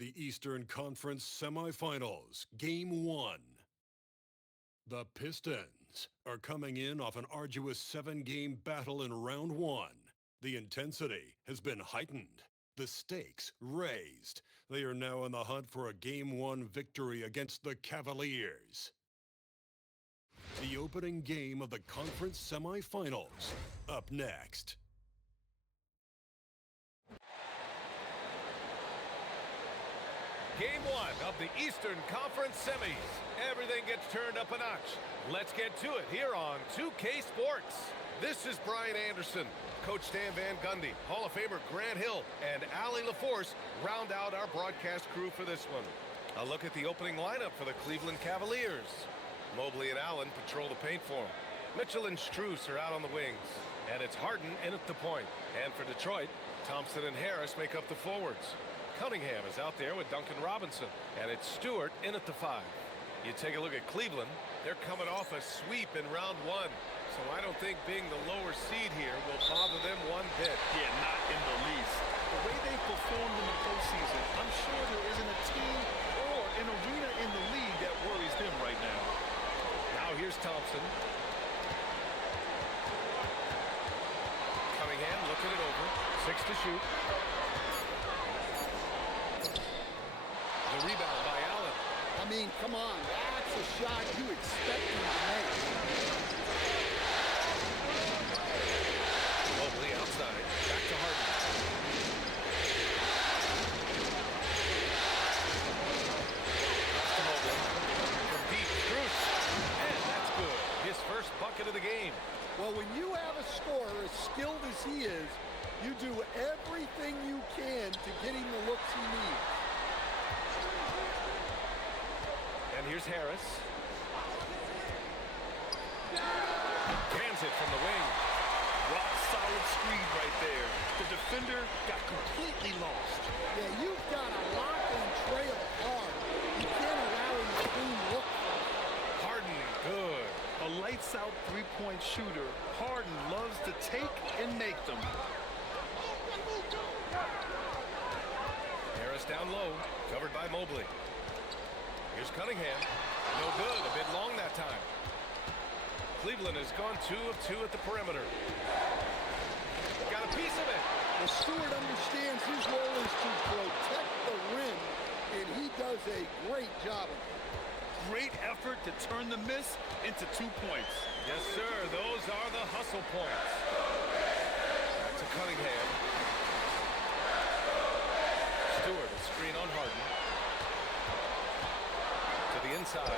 the Eastern Conference Semifinals, Game 1. The Pistons are coming in off an arduous 7-game battle in round 1. The intensity has been heightened, the stakes raised. They are now in the hunt for a Game 1 victory against the Cavaliers. The opening game of the conference semifinals, up next. Game 1 of the Eastern Conference semis. Everything gets turned up a notch. Let's get to it here on 2K Sports. This is Brian Anderson. Coach Stan Van Gundy, Hall of Famer Grant Hill, and Allie LaForce round out our broadcast crew for this one. A look at the opening lineup for the Cleveland Cavaliers. Mobley and Allen patrol the paint for him. Mitchell and Strus are out on the wings. And it's Harden in at the point. And for Detroit, Thompson and Harris make up the forwards. Cunningham is out there with Duncan Robinson. And it's Stewart in at the 5. You take a look at Cleveland. They're coming off a sweep in round 1. So I don't think being the lower seed here will bother them one bit. Yeah, not in the least. The way they performed in the postseason, I'm sure there isn't a team or an arena in the league that worries them right now. Now here's Thompson. Cunningham looking it over. 6 to shoot. The rebound by Allen. I mean, come on. That's a shot you expect him to make. Mobley outside. Back to Harden. To Mobley. From deep. Strus. And that's good. His first bucket of the game. Well, when you have a scorer as skilled as he is, you do everything you can to get him the looks he needs. And here's Harris. Jams it from the wing. Rock solid screen right there. The defender got completely lost. Yeah, you've got to lock and trail hard. You can't allow him to clean look. Harden, good. A lights-out three-point shooter. Harden loves to take and make them. Harris down low, covered by Mobley. Here's Cunningham. No good, a bit long that time. Cleveland has gone 2 of 2 at the perimeter. Got a piece of it. Well, Stewart understands his role is to protect the rim, and he does a great job of it. Great effort to turn the miss into 2 points. Yes, sir. Those are the hustle points. Back to Cunningham. Stewart, a screen on Harden. To the inside.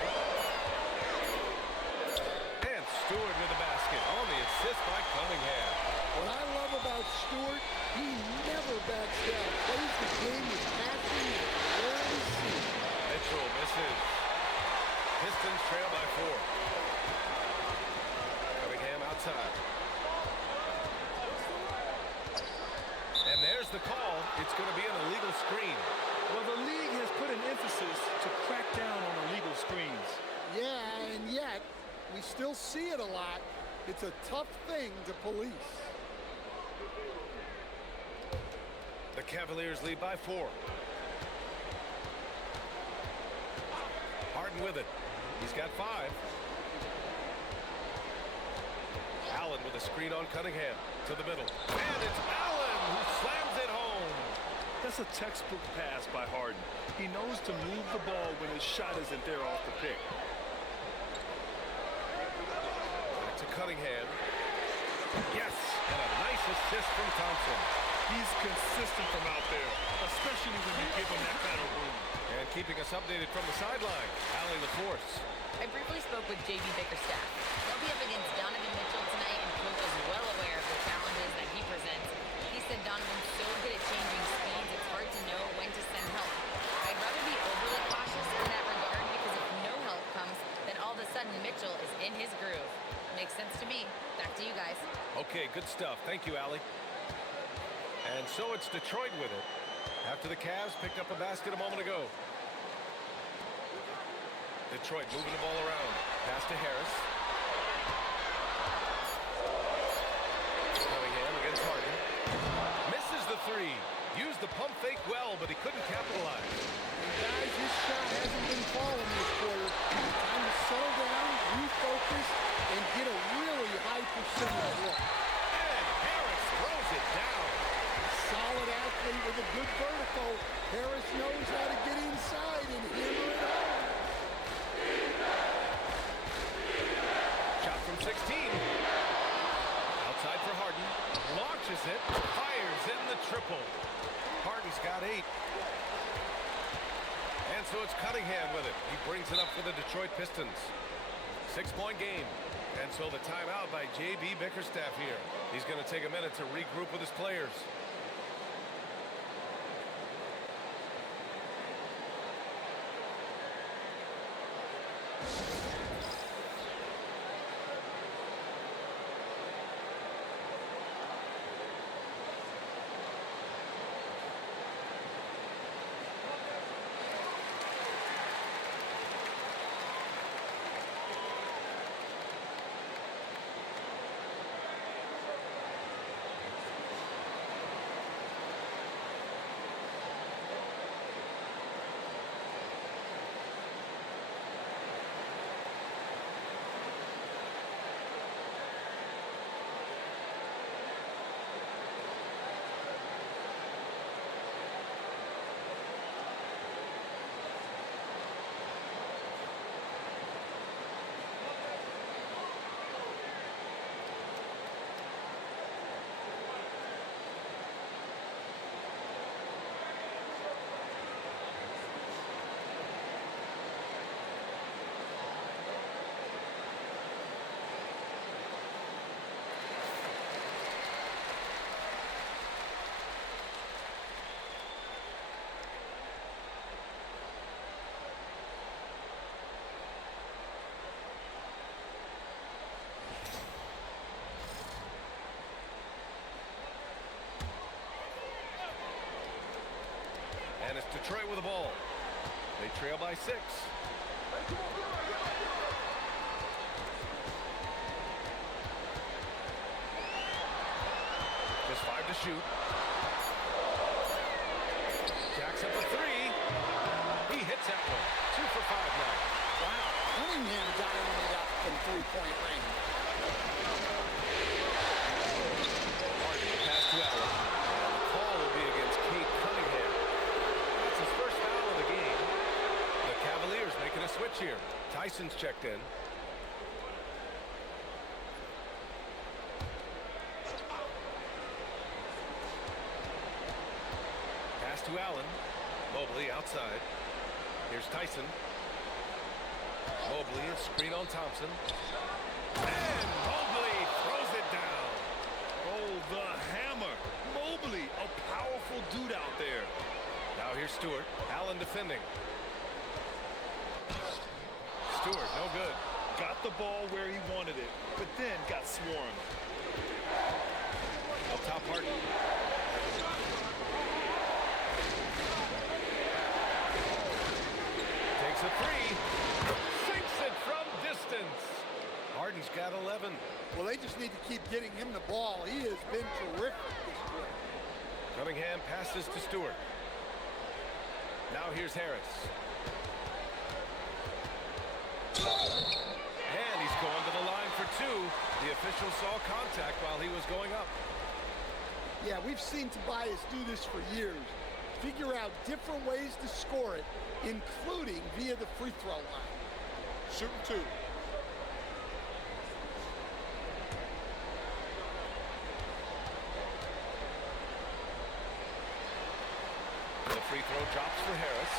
And Stewart with the basket on the assist by Cunningham. What I love about Stewart, he never backs down. Plays the game with passion and urgency. Mitchell misses. Pistons trail by 4. Cunningham outside. And there's the call. It's going to be an illegal screen. Well, the league has put an emphasis to crack down on illegal screens. Yeah, and yet, we still see it a lot. It's a tough thing to police. The Cavaliers lead by 4. Harden with it. He's got 5. Allen with a screen on Cunningham. To the middle. And it's Allen who slams it home. That's a textbook pass by Harden. He knows to move the ball when his shot isn't there off the pick. Back to Cunningham. Yes, and a nice assist from Thompson. He's consistent from out there, especially when you give him that kind of room. And keeping us updated from the sideline, Allie LaForce. I briefly spoke with J.B. Bickerstaff. They'll be up against Donovan Mitchell tonight, and Coach is well aware of the challenges that he presents. He said Donovan's so good at changing speeds, it's hard to know when to send help. I'd rather be overly cautious in that regard because if no help comes, then all of a sudden Mitchell is in his groove. Makes sense to me. Back to you guys. Okay, good stuff. Thank you, Allie. And so it's Detroit with it. After the Cavs picked up a basket a moment ago. Detroit moving the ball around. Pass to Harris. Cunningham against Harden. Misses the 3. Used the pump fake well, but he couldn't capitalize. And guys, his shot hasn't been falling this quarter. Time to settle down, refocus, and get a really high percentage look. And Harris throws it down. Solid athlete with a good vertical. Harris knows how to get inside and hammer it home. Shot from 16. Outside for Harden. Launches it. Fires in the triple. Harden's got 8. And so it's Cunningham with it. He brings it up for the Detroit Pistons. 6-point game. And so the timeout by J.B. Bickerstaff here. He's going to take a minute to regroup with his players. And it's Detroit with the ball. They trail by 6. Just 5 to shoot. Jacks up a 3. He hits that one. 2 for 5 now. Wow, Cunningham dialing it up from three-point range. Harden, pass to Allen. And the call will be against Kate Cunningham. That's his first foul of the game. The Cavaliers making a switch here. Tyson's checked in. Pass to Allen. Mobley outside. Here's Tyson. Mobley, a screen on Thompson. And Mobley throws it down. Oh, the hammer. Mobley, a powerful dude out there. Now here's Stewart. Allen defending. Stewart, no good. Got the ball where he wanted it, but then got swarmed. Up top, Harden. Takes a 3. Sinks it from distance. Harden's got 11. Well, they just need to keep getting him the ball. He has been terrific this year. Cunningham passes to Stewart. Now here's Harris. And he's going to the line for 2. The official saw contact while he was going up. Yeah, we've seen Tobias do this for years. Figure out different ways to score it, including via the free throw line. Shooting 2. The free throw drops for Harris.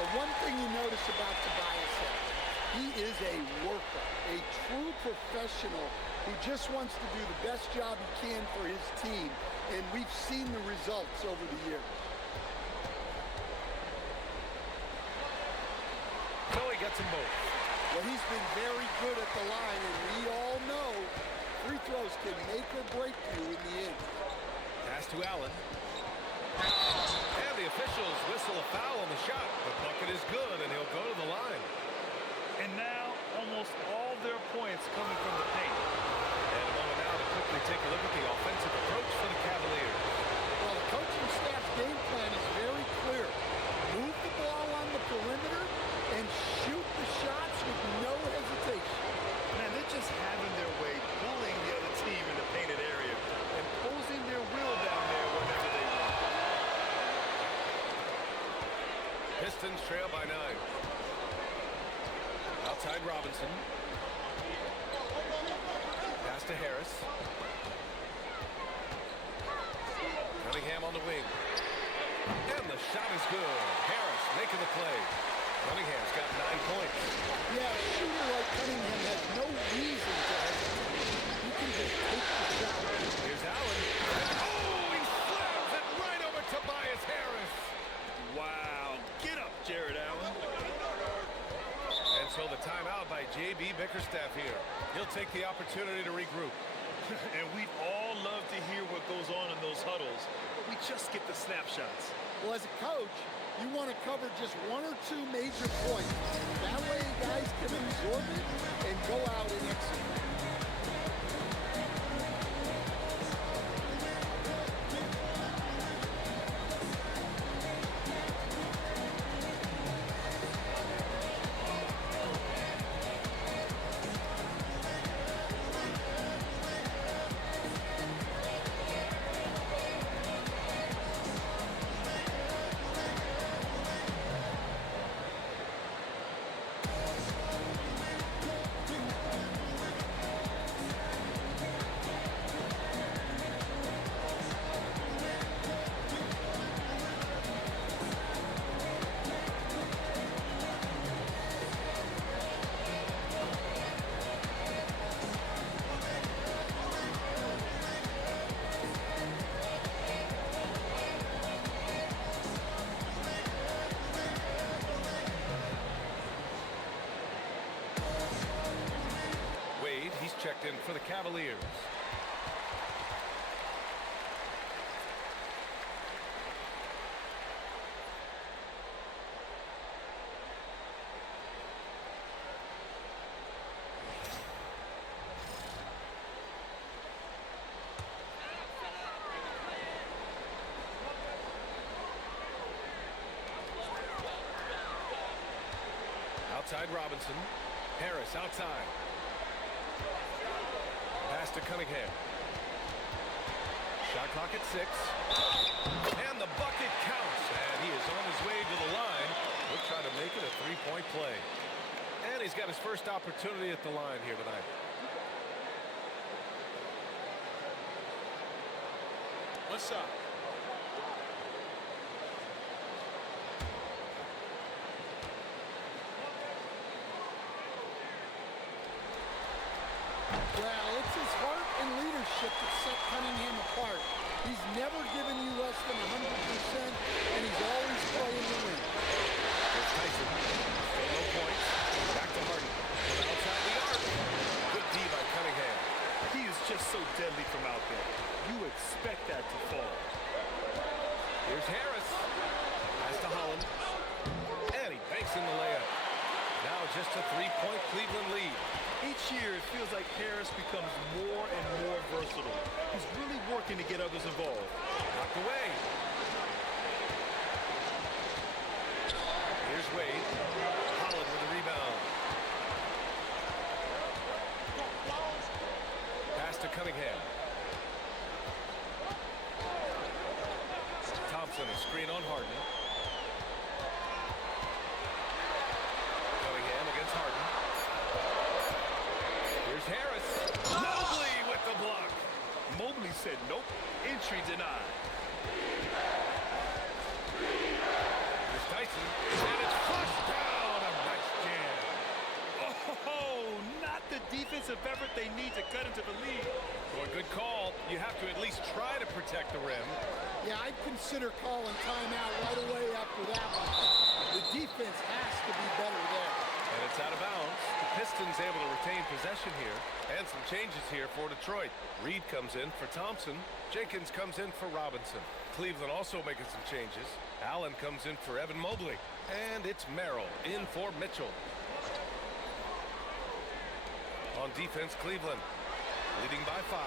Well, one thing you notice about Tobias Harris, he is a worker, a true professional who just wants to do the best job he can for his team, and we've seen the results over the years. No, he gets them both. Well, he's been very good at the line, and we all know free throws can make or break you in the end. Pass to Allen. And the officials whistle a foul on the shot. The bucket is good, and he'll go to the line. And now, almost all their points coming from the paint. And a moment now to quickly take a look at the offensive approach for the Cavaliers. Well, the coaching staff game plan is very clear. Move the ball on the perimeter and shoot the shots with no hesitation. Man, they're just having their way, bullying the other team in the painted area, imposing their will down there whenever they want. Pistons trail by 9. Outside Robinson. Pass to Harris. Cunningham on the wing. And the shot is good. Harris making the play. Cunningham's got 9 points. Yeah, a shooter like Cunningham has no reason to hesitate. He can just take the shot. Here's Allen. Oh, he slams it right over Tobias Harris. Wow. Get up, Jared Allen. And so the timeout by J.B. Bickerstaff here. He'll take the opportunity to regroup. And we'd all love to hear what goes on in those huddles, but we just get the snapshots. Well, as a coach, you want to cover just 1 or 2 major points. That way guys can absorb it and go out and execute. He's checked in for the Cavaliers. Outside Robinson. Harris outside. Pass to Cunningham. Shot clock at 6. And the bucket counts. And he is on his way to the line. He'll try to make it a 3-point play. And he's got his first opportunity at the line here tonight. What's up? Well, it's his heart and leadership that set Cunningham apart. He's never given you less than 100%, and he's always playing the win. Here's Tyson. Still no points. Back to Harden. From outside the arc. Good D by Cunningham. He is just so deadly from out there. You expect that to fall. Here's Harris. Pass to Holland. And he banks in the layup. Now just a 3-point Cleveland lead. Each year, it feels like Harris becomes more and more versatile. He's really working to get others involved. Knocked away. Here's Wade. Holland with the rebound. Pass to Cunningham. Thompson, a screen on Harden. Cunningham against Harden. Here's Harris. Mobley with the block. Mobley said nope. Entry denied. Here's Tyson. And it's flushed down. A nice jam. Oh, not the defensive effort they need to cut into the lead. Well, good call. You have to at least try to protect the rim. Yeah, I'd consider calling timeout right away after that one. The defense has to be better there. And it's out of bounds. The Pistons able to retain possession here. And some changes here for Detroit. Reed comes in for Thompson. Jenkins comes in for Robinson. Cleveland also making some changes. Allen comes in for Evan Mobley. And it's Merrill in for Mitchell. On defense, Cleveland leading by 5.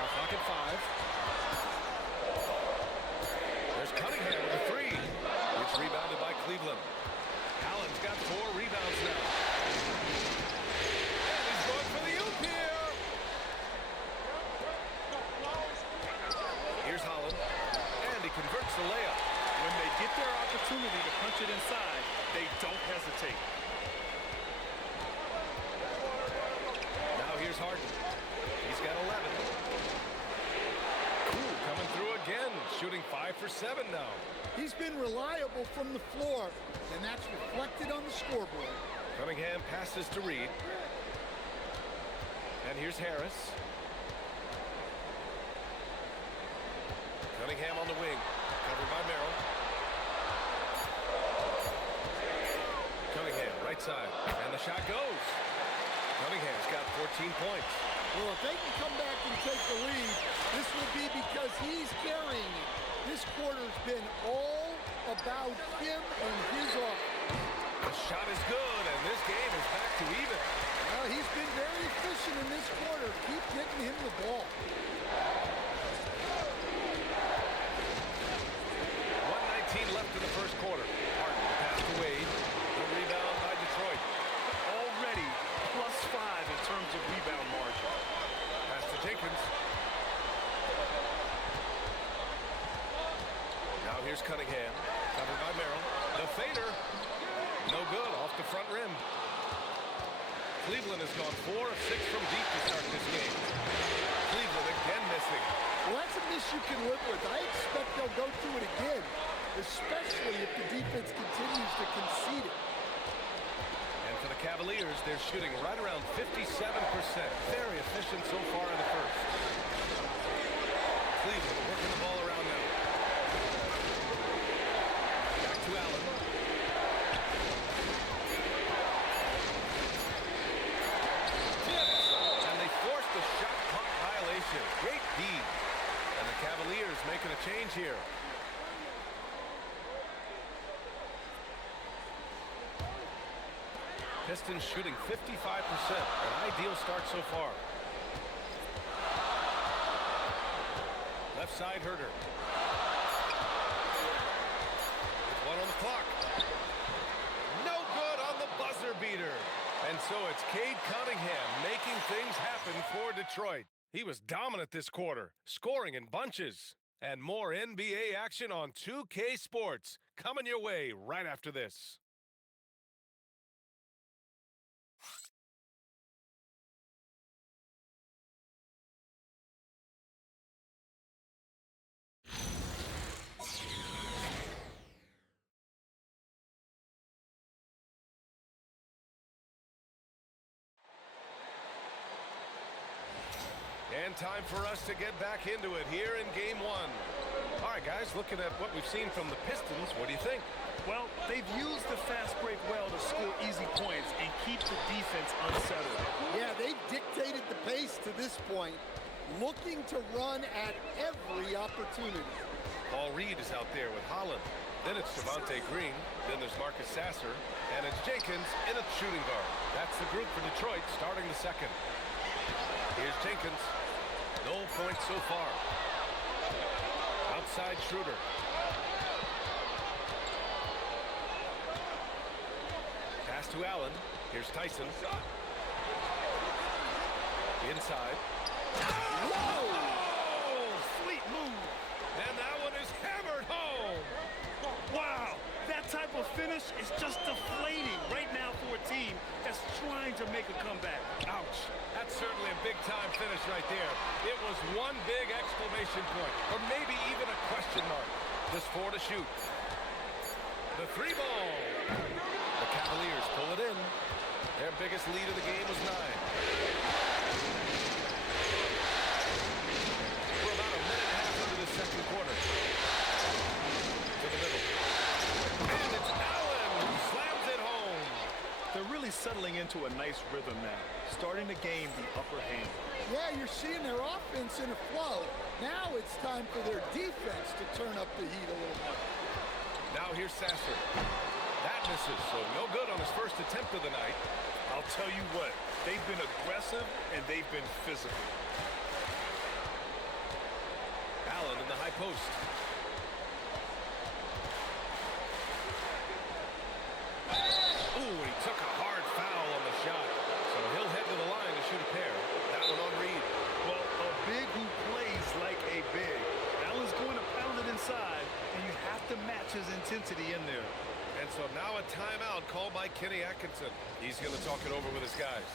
Shot clock at 5. There's Cunningham with a 3. It's rebounded by Cleveland. Allen's got 4 rebounds now. And he's going for the oop here. Here's Holland. And he converts the layup. When they get their opportunity to punch it inside, they don't hesitate. Now here's Harden. He's got 11. Ooh, coming through again, shooting 5 for 7 now. He's been reliable from the floor, and that's reflected on the scoreboard. Cunningham passes to Reed. And here's Harris. Cunningham on the wing, covered by Merrill. Cunningham, right side, and the shot goes. Cunningham's got 14 points. Well, if they can come back and take the lead, this will be because he's carrying it. This quarter's been all about him and his offense. The shot is good, and this game is back to even. Well, he's been very efficient in this quarter. Keep getting him the ball. 1:19 left in the first quarter. Harden pass to Wade. The rebound by Detroit. Already +5 in terms of rebound margin. Pass to Jenkins. Now here's Cunningham. Covered by Merrill. The fader. No good. Off the front rim. Cleveland has gone 4 of 6 from deep to start this game. Cleveland again missing. Well, that's a miss you can live with. I expect they'll go through it again, especially if the defense continues to concede it. And for the Cavaliers, they're shooting right around 57%. Very efficient so far in the first. Cleveland working the ball around now. Back to Allen. Tipped. And they forced the shot clock violation. Great D. And the Cavaliers making a change here. Pistons shooting 55%. An ideal start so far. Left side, Herter. With 1 on the clock. No good on the buzzer beater. And so it's Cade Cunningham making things happen for Detroit. He was dominant this quarter, scoring in bunches. And more NBA action on 2K Sports coming your way right after this. And time for us to get back into it here in Game 1. All right, guys, looking at what we've seen from the Pistons, what do you think? Well, they've used the fast break well to score easy points and keep the defense unsettled. Yeah, they've dictated the pace to this point, looking to run at every opportunity. Paul Reed is out there with Holland. Then it's Javonte Green. Then there's Marcus Sasser. And it's Jenkins in a shooting guard. That's the group for Detroit starting the second. Here's Jenkins. No points so far. Outside Schroeder. Pass to Allen. Here's Tyson. Inside. Whoa! Sweet move. And that one is hammered home. Wow, that type of finish is just deflating right now for a team that's trying to make a comeback. Ouch. That's certainly a big-time finish right there. It was one big exclamation point, or maybe even a question mark. Just 4 to shoot. The 3 ball. The Cavaliers pull it in. Their biggest lead of the game was 9. We're about a minute and a half into the second quarter. To the middle. And it's Allen who slams it home. They're really settling into a nice rhythm now, starting to gain the upper hand. Yeah, you're seeing their offense in a flow. Now it's time for their defense to turn up the heat a little more. Now here's Sasser. That misses, so no good on his first attempt of the night. I'll tell you what, they've been aggressive and they've been physical. Allen in the high post. Ooh, he took a hard foul on the shot. So he'll head to the line to shoot a pair. That one on Reed. Well, a big who plays like a big. Allen's going to pound it inside, and you have to match his intensity in there. And so now a timeout called by Kenny Atkinson. He's going to talk it over with his guys.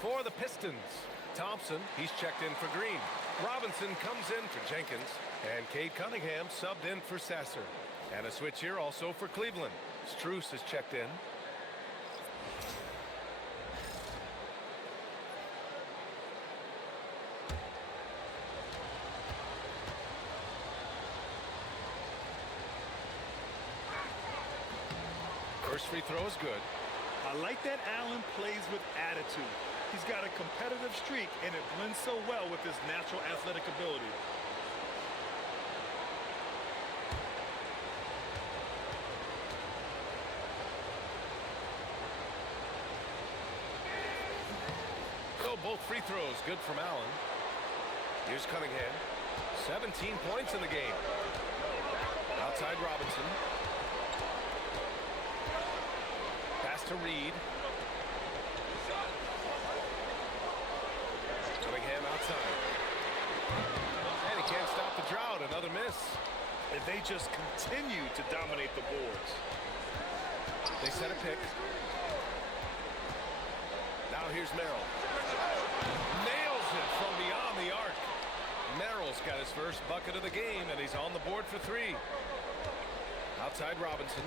For the Pistons, Thompson, he's checked in for Green. Robinson comes in for Jenkins. And Cade Cunningham subbed in for Sasser. And a switch here also for Cleveland. Strus is checked in. First free throw is good. I like that Allen plays with attitude. He's got a competitive streak, and it blends so well with his natural athletic ability. So both free throws good from Allen. Here's Cunningham. 17 points in the game. Outside Robinson. Pass to Reed. Cunningham outside. And he can't stop the drought. Another miss. And they just continue to dominate the boards. They set a pick. Now here's Merrill. Nails it from beyond the arc. Merrill's got his first bucket of the game, and he's on the board for three. Outside Robinson.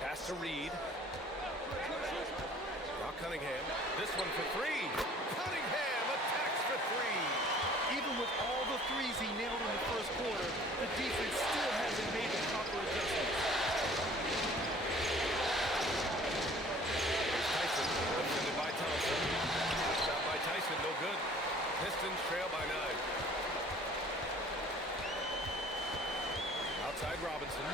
Pass to Reed. Now Cunningham. This one for three. Cunningham attacks for three. Even with all the threes he nailed in the first quarter, the defense still hasn't made the proper adjustments. Tyson, defended by Thompson. Shot by Tyson, no good. Pistons trail by 9. Outside Robinson.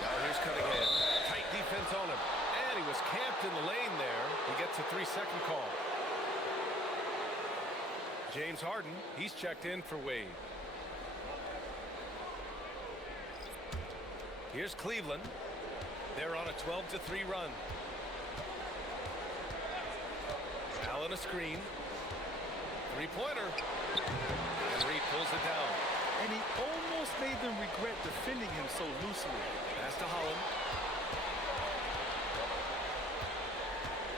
Now here's Cunningham. Tight defense on him. And he was camped in the lane there. He gets a 3-second call. James Harden, he's checked in for Wade. Here's Cleveland. They're on a 12-3 run. Allen a screen. Three-pointer. And Reed pulls it down. And he almost made them regret defending him so loosely. Pass to Holland.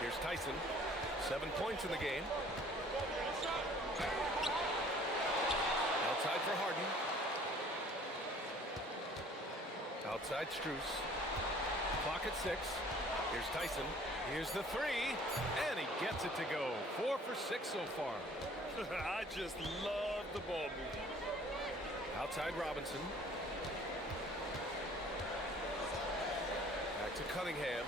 Here's Tyson. 7 points in the game. Outside for Harden. Outside Strus. Clock at 6. Here's Tyson. Here's the three. And he gets it to go. 4 for 6 so far. I just love the ball movement. Outside Robinson. Back to Cunningham.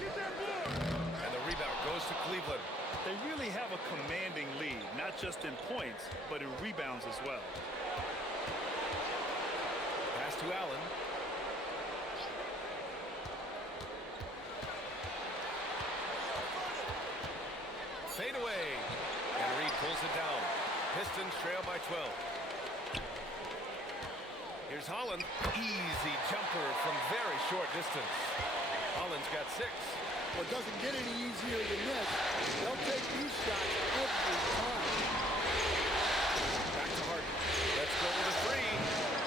And the rebound goes to Cleveland. They really have a commanding lead, not just in points, but in rebounds as well. Pass to Allen. Fade away. And Reed pulls it down. Pistons trail by 12. Here's Holland. Easy jumper from very short distance. Holland's got 6. Well, it doesn't get any easier than this. They'll take these shots every time. Back to Harden. Let's go with a three.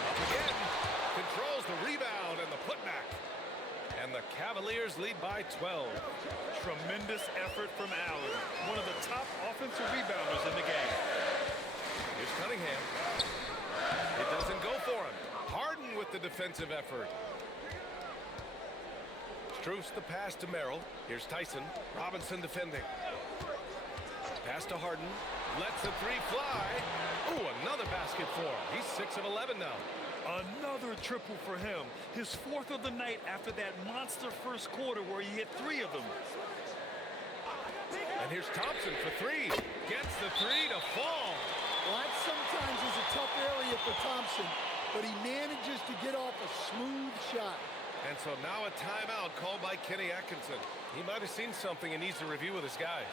Up again. Controls the rebound and the putback. And the Cavaliers lead by 12. Tremendous effort from Allen, one of the top offensive rebounders in the game. Here's Cunningham. It doesn't go for him. Harden with the defensive effort. Strus the pass to Merrill. Here's Tyson. Robinson defending. Pass to Harden. Lets the three fly. Ooh, another basket for him. He's 6 of 11 now. Another triple for him. His 4th of the night after that monster first quarter where he hit 3 of them. And here's Thompson for 3. Gets the 3 to fall. Well, that sometimes is a tough area for Thompson, but he manages to get off a smooth shot. And so now a timeout called by Kenny Atkinson. He might have seen something and needs to review with his guys.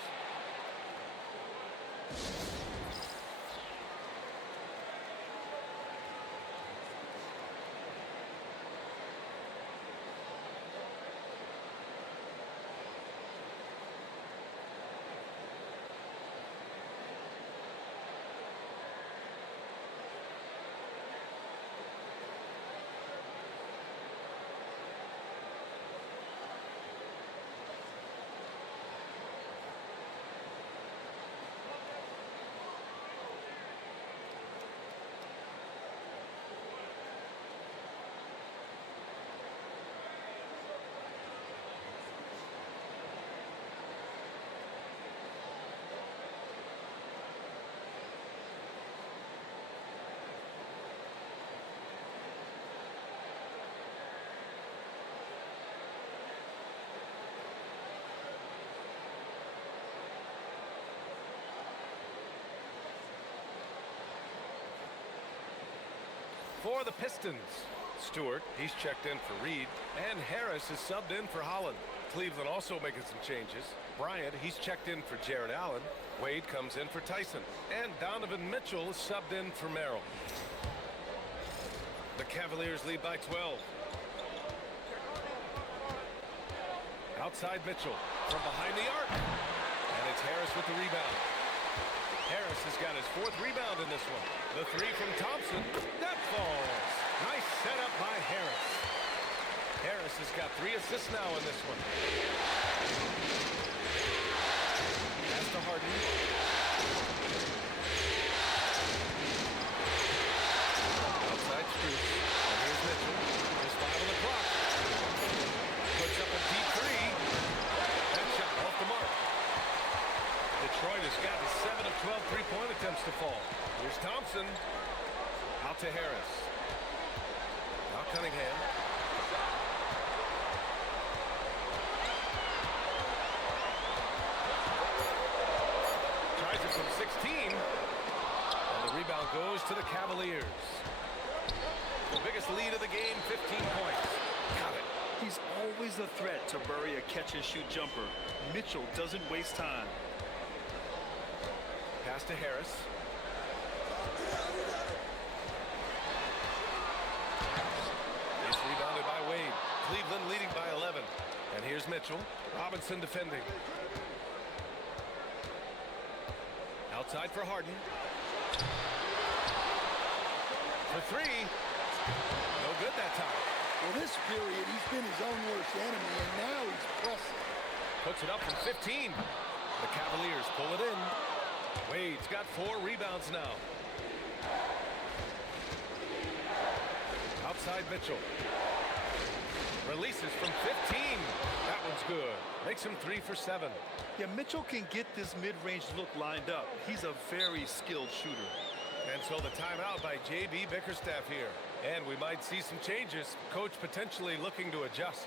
For the Pistons, Stewart, he's checked in for Reed, and Harris is subbed in for Holland. Cleveland also making some changes. Bryant, he's checked in for Jared Allen. Wade comes in for Tyson. And Donovan Mitchell is subbed in for Merrill. The Cavaliers lead by 12. Outside Mitchell from behind the arc. And it's Harris with the rebound. Harris has got his 4th rebound in this one. The 3 from Thompson. That falls. Nice setup by Harris. Harris has got 3 assists now in this one. Pass to Harden. Outside Strus. And here's Mitchell. There's 5 on the clock. Puts up a deep 3. That shot off the mark. Detroit has gotten 7 of 12 three-point attempts to fall. Here's Thompson. Out to Harris. Now Cunningham. Tries it from 16. And the rebound goes to the Cavaliers. The biggest lead of the game, 15 points. Got it. He's always a threat to bury a catch-and-shoot jumper. Mitchell doesn't waste time. Pass to Harris. It's rebounded by Wade. Cleveland leading by 11. And here's Mitchell. Robinson defending. Outside for Harden. For 3. No good that time. Well, this period, he's been his own worst enemy, and now he's pressing. Puts it up from 15. The Cavaliers pull it in. Wade's got 4 rebounds now. Outside Mitchell. Releases from 15. That one's good. Makes him 3 for 7. Yeah, Mitchell can get this mid-range look lined up. He's a very skilled shooter. And so the timeout by J.B. Bickerstaff here. And we might see some changes. Coach potentially looking to adjust.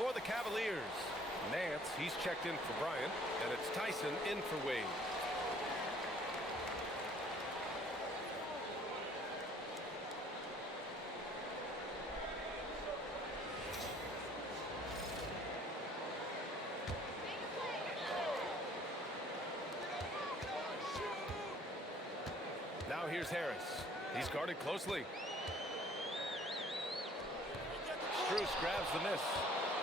For the Cavaliers, Nance, he's checked in for Bryant, and it's Tyson in for Wade. Now here's Harris. He's guarded closely. Strus grabs the miss.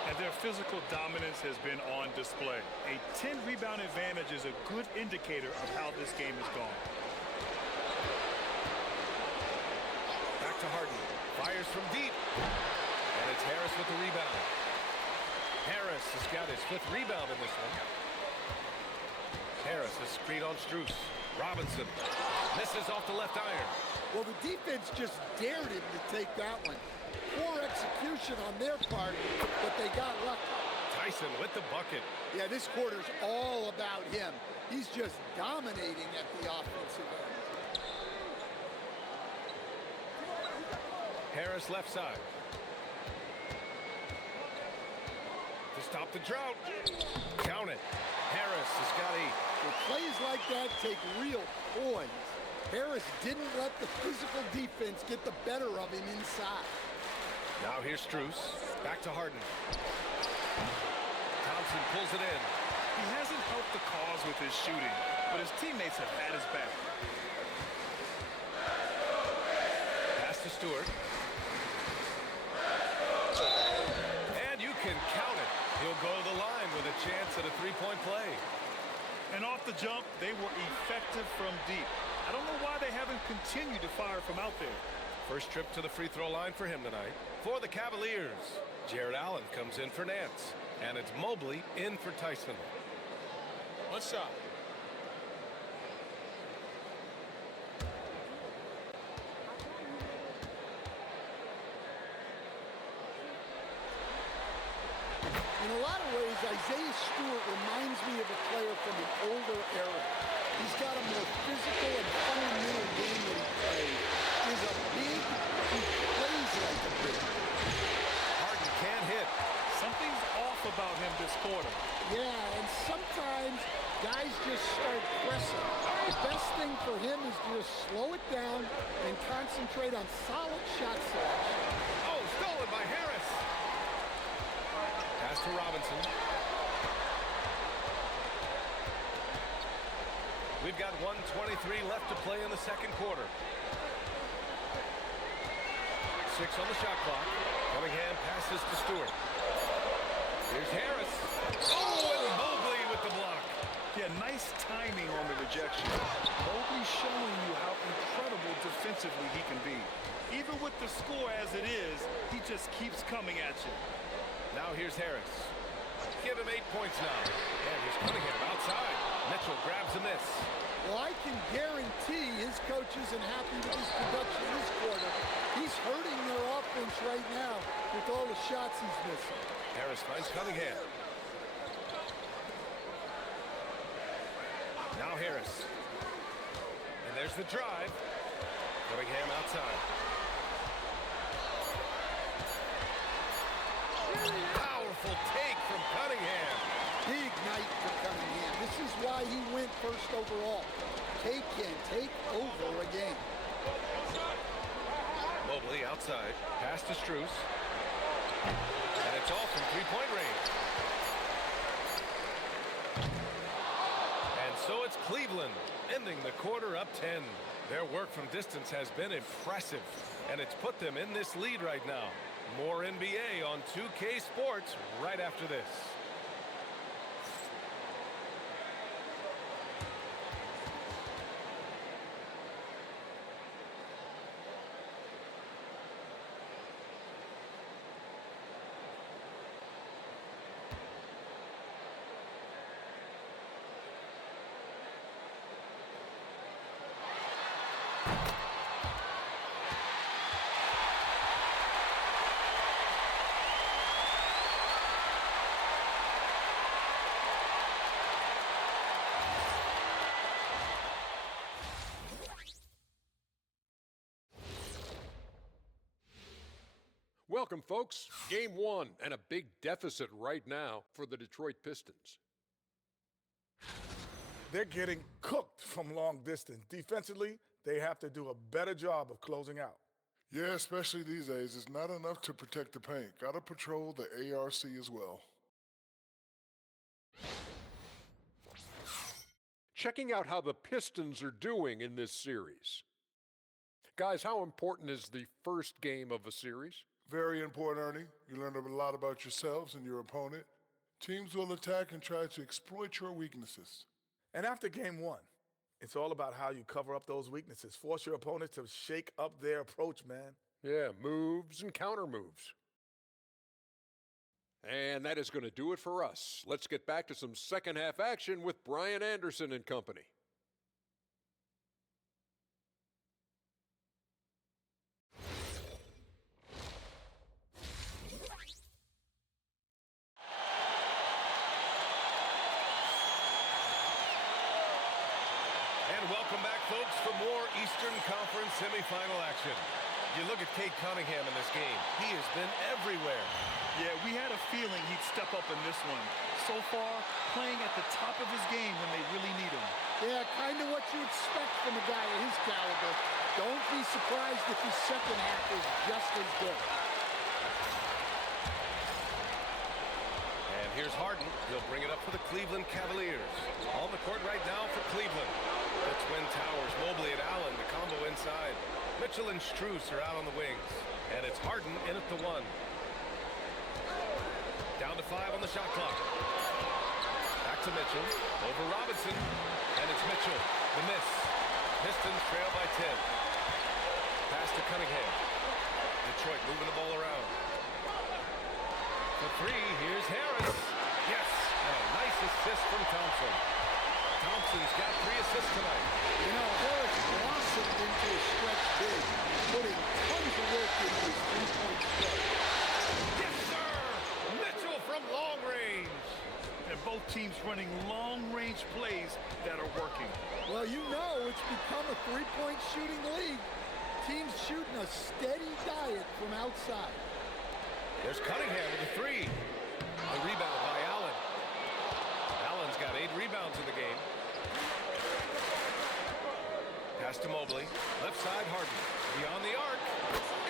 And their physical dominance has been on display. A 10-rebound advantage is a good indicator of how this game has gone. Back to Harden. Fires from deep. And it's Harris with the rebound. Harris has got his 5th rebound in this one. Harris is screen on Strus. Robinson misses off the left iron. Well, the defense just dared him to take that one. Poor execution on their part, but they got lucky. Tyson with the bucket. Yeah, this quarter's all about him. He's just dominating at the offensive end. Harris left side. To stop the drought. Count it. Harris has got a... Well, plays like that take real poise. Harris didn't let the physical defense get the better of him inside. Now here's Strus. Back to Harden. Thompson pulls it in. He hasn't helped the cause with his shooting, but his teammates have had his back. Pass to Stewart. And you can count it. He'll go to the line with a chance at a three-point play. And off the jump, they were effective from deep. I don't know why they haven't continued to fire from out there. First trip to the free throw line for him tonight. For the Cavaliers, Jared Allen comes in for Nance. And it's Mobley in for Tyson. One shot. In a lot of ways, Isaiah Stewart reminds me of a player from an older era. He's got a more physical and fundamental game that he plays. He's a big who plays like a big. Harden can't hit. Something's off about him this quarter. Yeah, and sometimes guys just start pressing. The best thing for him is to just slow it down and concentrate on solid shot selection. Oh, stolen by Harris. Pass to Robinson. We've got 1:23 left to play in the second quarter. 6 on the shot clock. Cunningham passes to Stewart. Here's Harris. Oh, and Mobley with the block. Yeah, nice timing on the rejection. Mobley showing you how incredible defensively he can be. Even with the score as it is, he just keeps coming at you. Now here's Harris. Give him 8 points now. And here's Cunningham outside. Mitchell grabs a miss. Well, I can guarantee his coach isn't happy with his production this quarter. He's hurting their offense right now with all the shots he's missing. Harris finds Cunningham. Now Harris. And there's the drive. Cunningham outside. Powerful take from Cunningham. Big night for Cunningham. This is why he went first overall. Take can take over a game. Mobley outside. Pass to Strus. And it's all from three-point range. And so it's Cleveland, ending the quarter up 10. Their work from distance has been impressive, and it's put them in this lead right now. More NBA on 2K Sports right after this. Welcome, folks. Game 1 and a big deficit right now for the Detroit Pistons. They're getting cooked from long distance. Defensively, they have to do a better job of closing out. Yeah, especially these days. It's not enough to protect the paint. Got to patrol the ARC as well. Checking out how the Pistons are doing in this series. Guys, how important is the first game of a series? Very important, Ernie. You learn a lot about yourselves and your opponent. Teams will attack and try to exploit your weaknesses. And after game 1, it's all about how you cover up those weaknesses. Force your opponent to shake up their approach, man. Yeah, moves and counter moves. And that is going to do it for us. Let's get back to some second half action with Brian Anderson and company. And welcome back, folks, for more Eastern Conference semifinal action. You look at Cade Cunningham in this game. He has been everywhere. Yeah, we had a feeling he'd step up in this one. So far, playing at the top of his game when they really need him. Yeah, kind of what you expect from a guy of his caliber. Don't be surprised if his second half is just as good. And here's Harden. He'll bring it up for the Cleveland Cavaliers. On the court right now for Cleveland. The Twin Towers, Mobley and Allen, the combo inside. Mitchell and Strus are out on the wings. And it's Harden in at the 1. Down to 5 on the shot clock. Back to Mitchell. Over Robinson. And it's Mitchell. The miss. Pistons trail by 10. Pass to Cunningham. Detroit moving the ball around. For 3, here's Harris. Yes, and a nice assist from Thompson. Thompson's got 3 assists tonight. You know, Harris blossomed into a stretch big, putting tons of work into his three-point stretch. Yes, sir! Mitchell from long range. And both teams running long-range plays that are working. Well, you know it's become a three-point shooting league. Teams shooting a steady diet from outside. There's Cunningham with the 3. The rebound by Allen. Allen's got 8 rebounds in the game. Pass to Mobley. Left side, Harden. Beyond the arc.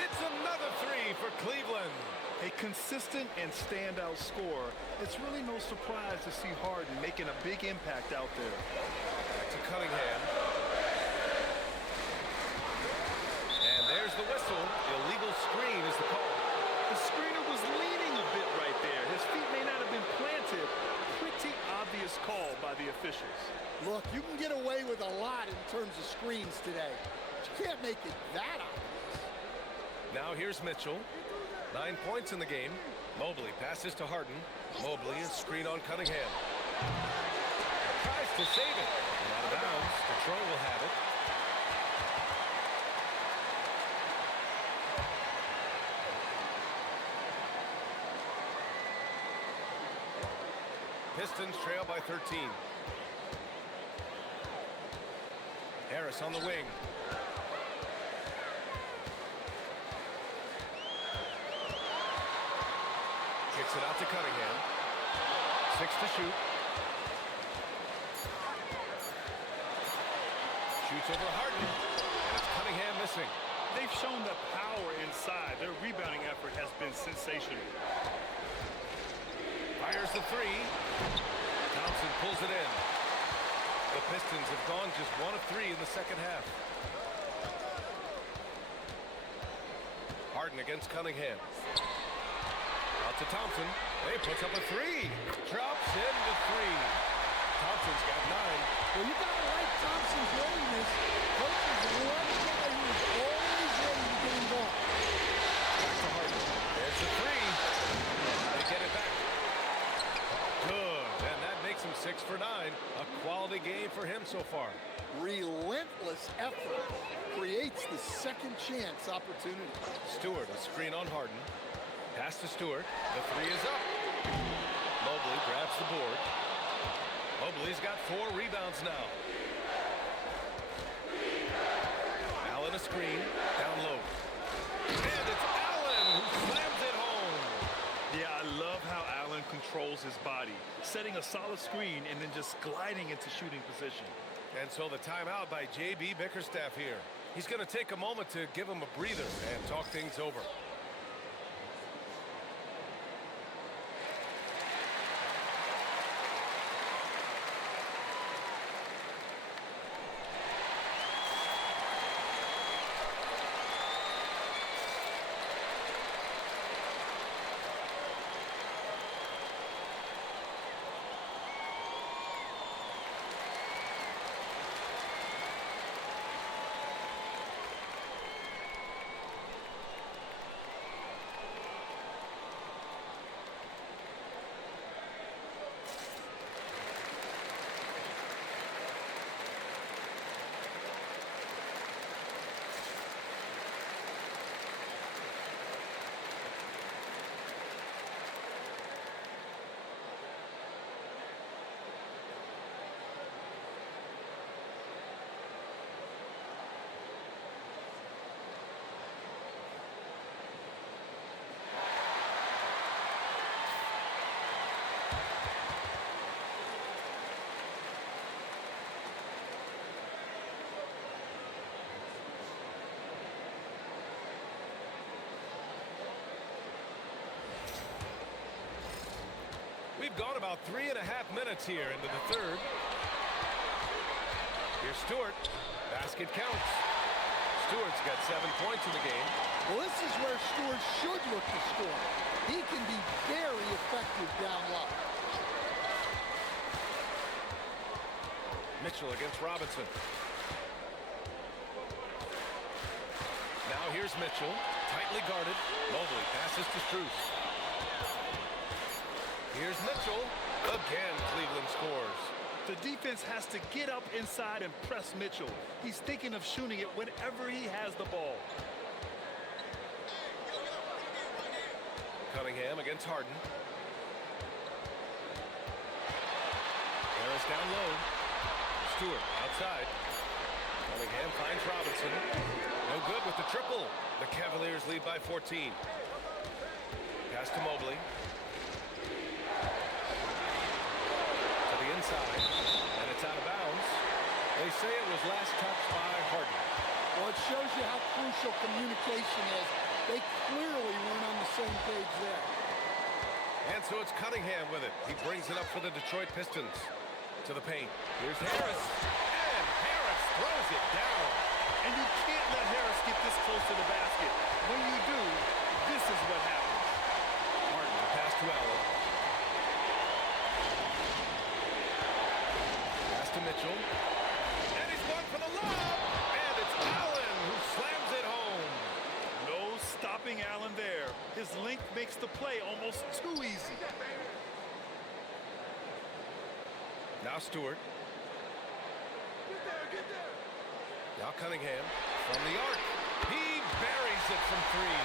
It's another 3 for Cleveland. A consistent and standout scorer. It's really no surprise to see Harden making a big impact out there. Back to Cunningham. And there's the whistle. Illegal screen is the call. The screener was leaning a bit right there. His feet may not have been planted. Pretty obvious call by the officials. Look, you can get away with a lot in terms of screens today. But you can't make it that obvious. Now here's Mitchell. 9 points in the game. Mobley passes to Harden. Mobley is screen on Cunningham. Tries to save it. And out of bounds. Detroit will have it. Pistons trail by 13. Harris on the wing. Kicks it out to Cunningham. 6 to shoot. Shoots over Harden. And it's Cunningham missing. They've shown the power inside. Their rebounding effort has been sensational. Fires the 3. Thompson pulls it in. The Pistons have gone just 1 of 3 in the second half. Harden against Cunningham. Out to Thompson. He puts up a 3. Drops in the 3. Thompson's got 9. Well, you got to like Thompson's readiness. Coaches love a guy who is always ready to get involved. Back to Harden. There's the 3. They get it back. Good. And that makes him 6 for 9. A quality game for him so far. Relentless effort creates the second chance opportunity. Stewart, a screen on Harden. Pass to Stewart. The 3 is up. Mobley grabs the board. Mobley's got 4 rebounds now. Allen a screen. Down low. And it's Allen who slams controls his body, setting a solid screen and then just gliding into shooting position. And so the timeout by J.B. Bickerstaff here. He's going to take a moment to give him a breather and talk things over. We've gone about 3.5 minutes here into the third. Here's Stewart. Basket counts. Stewart's got 7 points in the game. Well, this is where Stewart should look to score. He can be very effective down low. Mitchell against Robinson. Now here's Mitchell. Tightly guarded. Mobley passes to Strus. Here's Mitchell. Again, Cleveland scores. The defense has to get up inside and press Mitchell. He's thinking of shooting it whenever he has the ball. Cunningham against Harden. Harris down low. Stewart outside. Cunningham finds Robinson. No good with the triple. The Cavaliers lead by 14. Pass to Mobley. To the inside. And it's out of bounds. They say it was last touched by Harden. Well, it shows you how crucial communication is. They clearly weren't on the same page there. And so it's Cunningham with it. He brings it up for the Detroit Pistons. To the paint. Here's Harris. And Harris throws it down. And you can't let Harris get this close to the basket. When you do, this is what happens. Harden, the pass to Allen. Pass to Mitchell. And he's going for the lob. And it's Allen who slams it home. No stopping Allen there. His length makes the play almost too easy. Now Stewart. Now Cunningham from the arc. He buries it from three.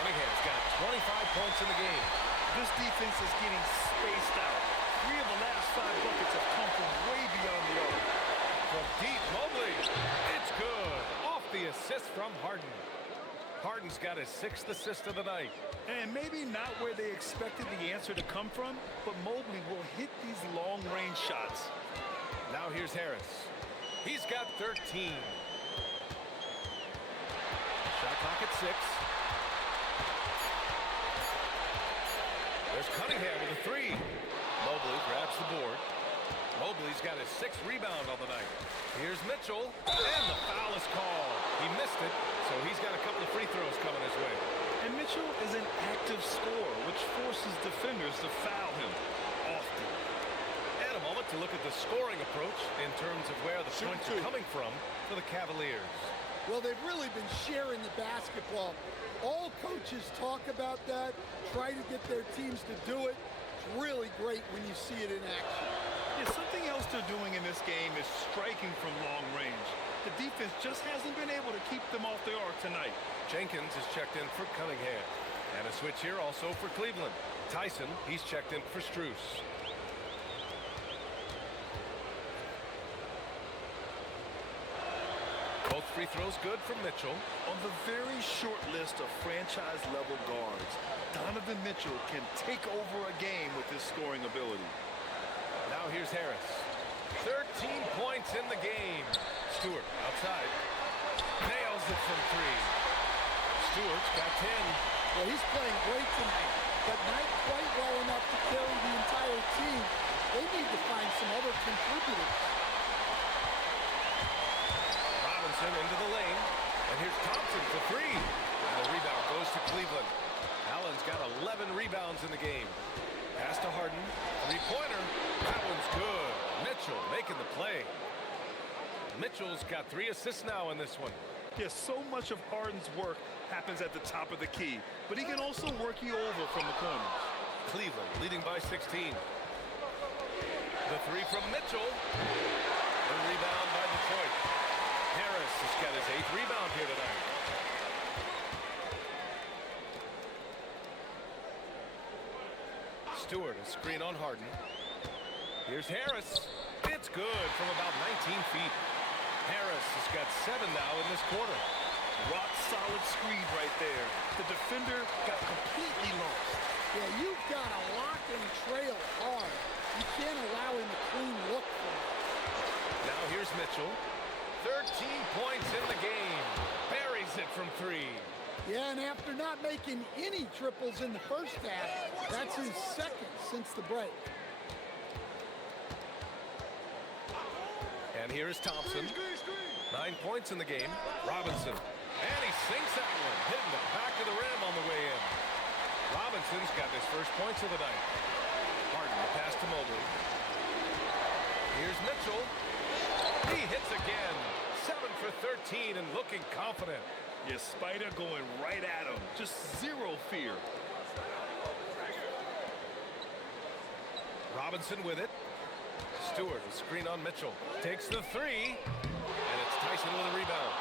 Cunningham's got 25 points in the game. This defense is getting spaced out. 3 of the last 5 buckets have come from way beyond the arc. From deep, Mobley. It's good. Off the assist from Harden. Harden's got his 6th assist of the night. And maybe not where they expected the answer to come from, but Mobley will hit these long-range shots. Now here's Harris. He's got 13. Shot clock at 6. There's Cunningham with a 3. Mobley grabs the board. Mobley's got his 6th rebound on the night. Here's Mitchell, and the foul is called. He missed it, so he's got a couple of free throws coming his way. And Mitchell is an active scorer, which forces defenders to foul him often. And a moment to look at the scoring approach in terms of where the points are coming from for the Cavaliers. Well, they've really been sharing the basketball. All coaches talk about that, try to get their teams to do it. It's really great when you see it in action. Yeah, something else they're doing in this game is striking from long range. The defense just hasn't been able to keep them off the arc tonight. Jenkins is checked in for Cunningham. And a switch here also for Cleveland. Tyson, he's checked in for Strus. Both Both free throws good from Mitchell. On the very short list of franchise-level guards, Donovan Mitchell can take over a game with his scoring ability. Now here's Harris. 13 points in the game. Stewart outside. Nails it from three. Stewart's got 10. Well, he's playing great tonight, but not quite well enough to carry the entire team. They need to find some other contributors. Robinson into the lane. And here's Thompson for three. And the rebound goes to Cleveland. Allen's got 11 rebounds in the game. Pass to Harden. Three-pointer. That one's good. Mitchell making the play. Mitchell's got 3 assists now in this one. Yes, so much of Harden's work happens at the top of the key, but he can also work you over from the corners. Cleveland leading by 16. The three from Mitchell. The rebound by Detroit. Harris has got his 8th rebound here tonight. Stewart, a screen on Harden. Here's Harris. It's good from about 19 feet. Harris has got 7 now in this quarter. Rock solid screen right there. The defender got completely lost. Yeah, you've got to lock and trail hard. You can't allow him a clean look for it. Now here's Mitchell. 13 points in the game. Buries it from 3. Yeah, and after not making any triples in the first half, that's his 2nd since the break. And here is Thompson. 9 points in the game. Robinson. And he sinks that one, hitting the back of the rim on the way in. Robinson's got his first points of the night. Harden, the pass to Mobley. Here's Mitchell. He hits again. 7 for 13 and looking confident. Yes, Spider going right at him. Just zero fear. Robinson with it. Stewart, a screen on Mitchell. Takes the 3. And it's Tyson with a rebound.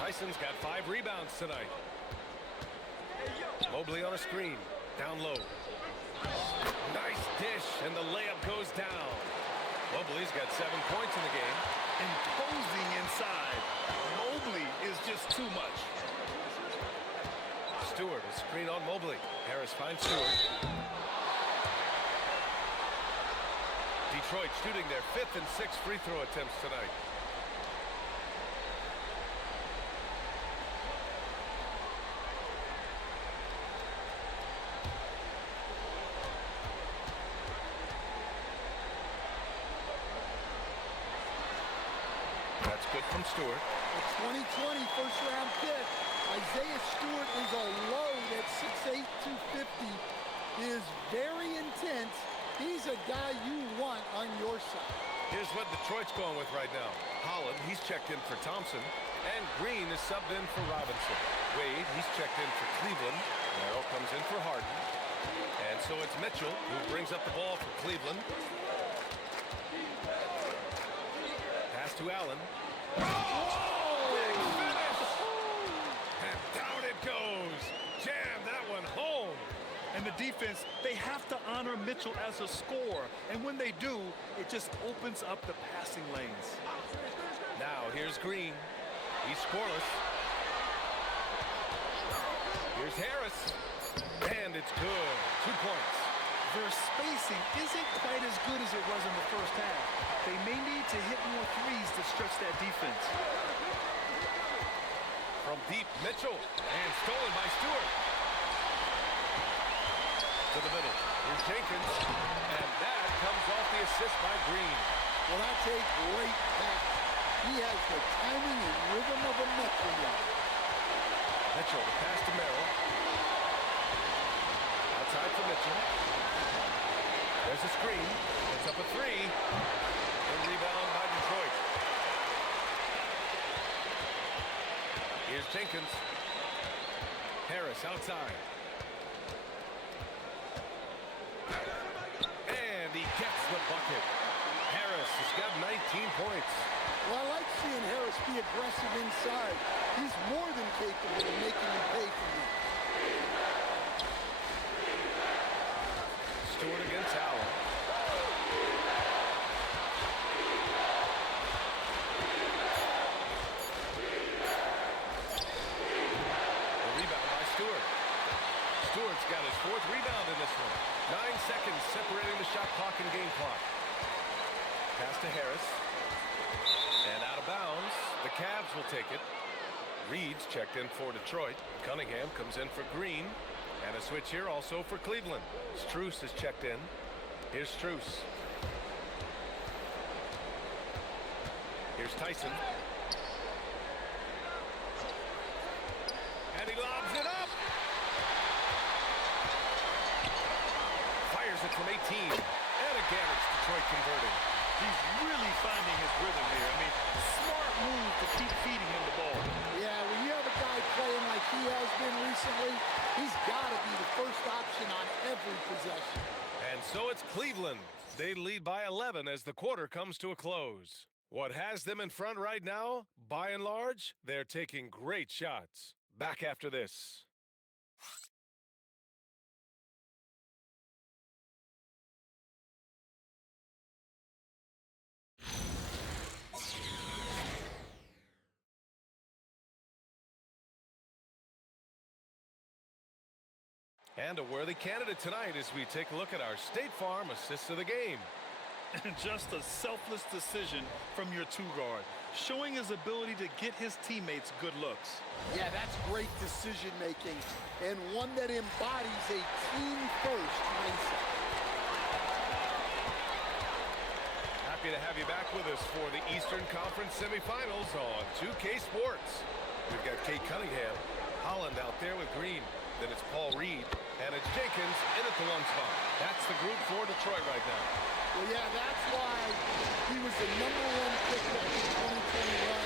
Tyson's got 5 rebounds tonight. Mobley on a screen. Down low. Nice dish, and the layup goes down. Mobley's got 7 points in the game. Imposing inside. Mobley is just too much. Stewart, a screen on Mobley. Harris finds Stewart. Detroit shooting their 5th and 6th free throw attempts tonight. That's good from Stewart. The 2020 first-round pick, Isaiah Stewart is a load at 6'8", 250. He is very intense. He's a guy you want on your side. Here's what Detroit's going with right now. Holland, he's checked in for Thompson. And Green is subbed in for Robinson. Wade, he's checked in for Cleveland. Merrill comes in for Harden. And so it's Mitchell who brings up the ball for Cleveland. Pass to Allen. Big finish! And down it goes. Jam that one home. And the defense, they have to honor Mitchell as a scorer. And when they do, it just opens up the passing lanes. Now here's Green. He's scoreless. Here's Harris. And it's good. 2 points. Their spacing isn't quite as good as it was in the first half. They may need to hit more threes to stretch that defense. From deep, Mitchell. And stolen by Stewart. To the middle. Here's Jenkins. And that comes off the assist by Green. Well, that's a great pass. He has the timing and rhythm of a metronome. Mitchell, the pass to Merrill. Outside for Mitchell. There's a screen. It's up a 3. And rebound by Detroit. Here's Jenkins. Harris outside. And he gets the bucket. Harris has got 19 points. Well, I like seeing Harris be aggressive inside. He's more than capable of making you pay for him. Stewart against Allen. separating the shot clock and game clock. Pass to Harris. And out of bounds. The Cavs will take it. Reed's checked in for Detroit. Cunningham comes in for Green. And a switch here also for Cleveland. Strus is checked in. Here's Strus. Here's Tyson. And he lobs it up. Fires it from 18. And again, it's Detroit converting. He's really finding his rhythm here. I mean, smart move to keep feeding him the ball. Yeah, when you have a guy playing like he has been recently, he's got to be the first option on every possession. And so it's Cleveland. They lead by 11 as the quarter comes to a close. What has them in front right now, by and large, they're taking great shots. Back after this. And a worthy candidate tonight as we take a look at our State Farm assists of the game. And just a selfless decision from your two-guard, showing his ability to get his teammates good looks. Yeah, that's great decision-making, and one that embodies a team-first mindset. Happy to have you back with us for the Eastern Conference semifinals on 2K Sports. We've got Kate Cunningham, Holland out there with Green. Then it's Paul Reed, and it's Jenkins in at the one spot. That's the group for Detroit right now. Well, yeah, that's why he was the #1 pick in 2021.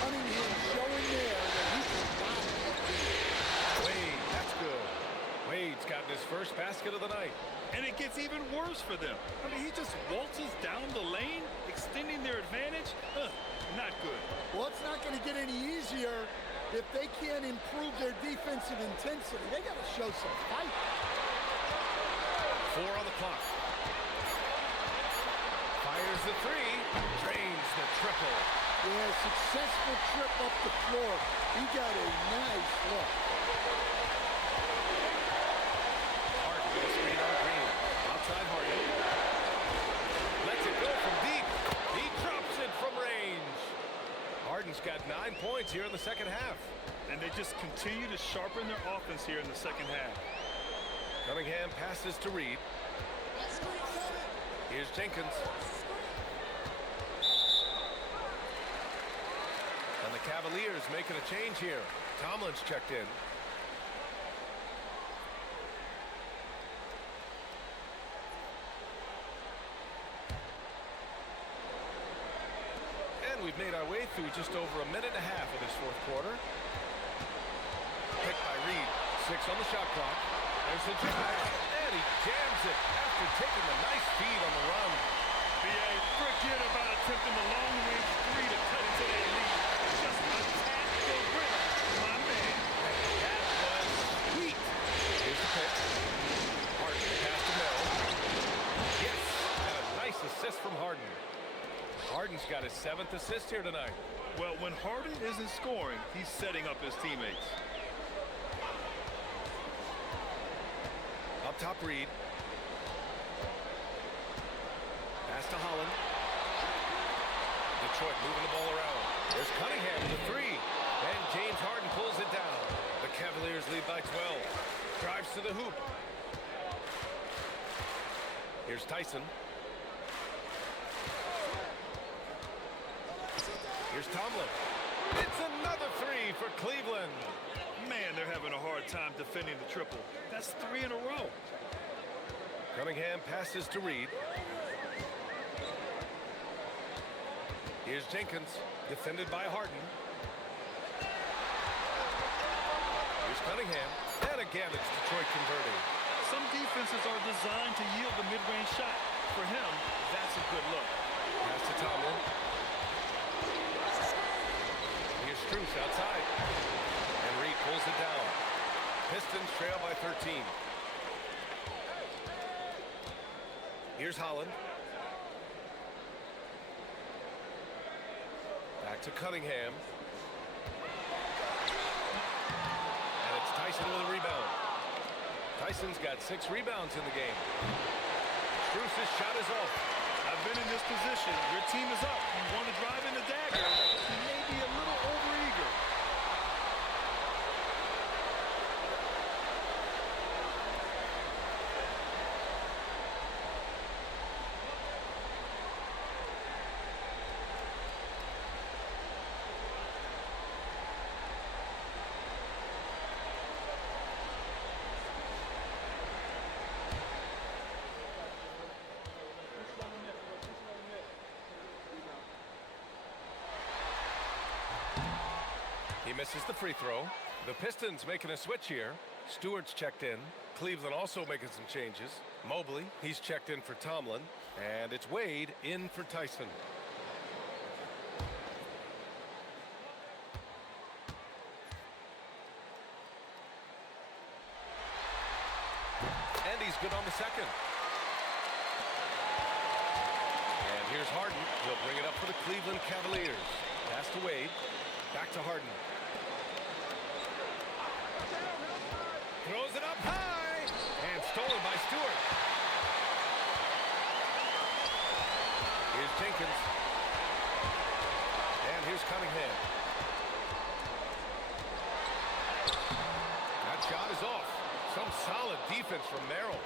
Cunningham showing there that he can dominate the game. Wade, that's good. Wade's gotten his first basket of the night. And it gets even worse for them. I mean, he just waltzes down the lane, extending their advantage. Not good. Well, it's not going to get any easier if they can't improve their defensive intensity. They got to show some fight. 4 on the clock. Fires the three, drains the triple. Yeah, successful trip up the floor. He got a nice look. Harden with a screen on Green. Outside Harden. Lets it go from deep. He drops it from range. Harden's got 9 points here in the second half. And they just continue to sharpen their offense here in the second half. Cunningham passes to Reed. Here's Jenkins. And the Cavaliers making a change here. Tomlin's checked in. And we've made our way through just over a minute and a half of this fourth quarter. Picked by Reed. 6 on the shot clock. There's the jump, and he jams it after taking the nice feed on the run. B.A., forget about attempting the long-range three to cut into that lead. Just attack the rim, my man. That was sweet. Here's the pick. Harden pass to Mel. Yes, and a nice assist from Harden. Harden's got his 7th assist here tonight. Well, when Harden isn't scoring, he's setting up his teammates. Up top, Reed. Pass to Holland. Detroit moving the ball around. There's Cunningham with a 3. And James Harden pulls it down. The Cavaliers lead by 12. Drives to the hoop. Here's Tyson. Here's Tomlin. It's another 3 for Cleveland. Man, they're having a hard time defending the triple. That's 3 in a row. Cunningham passes to Reed. Here's Jenkins, defended by Harden. Here's Cunningham. And again, it's Detroit converting. Some defenses are designed to yield the mid-range shot. For him, that's a good look. Pass to Tomlin. Here's Strus outside. And Reed pulls it down. Pistons trail by 13. Here's Holland. Back to Cunningham. And it's Tyson with a rebound. Tyson's got 6 rebounds in the game. Harris's shot is off. I've been in this position. Your team is up. You want to drive in the dagger. You may be a little overeager. He misses the free throw. The Pistons making a switch here. Stewart's checked in. Cleveland also making some changes. Mobley, he's checked in for Tomlin. And it's Wade in for Tyson. And he's good on the second. And here's Harden. He'll bring it up for the Cleveland Cavaliers. Pass to Wade. Back to Harden. Throws it up high. And stolen by Stewart. Here's Jenkins. And here's Cunningham. That shot is off. Some solid defense from Merrill.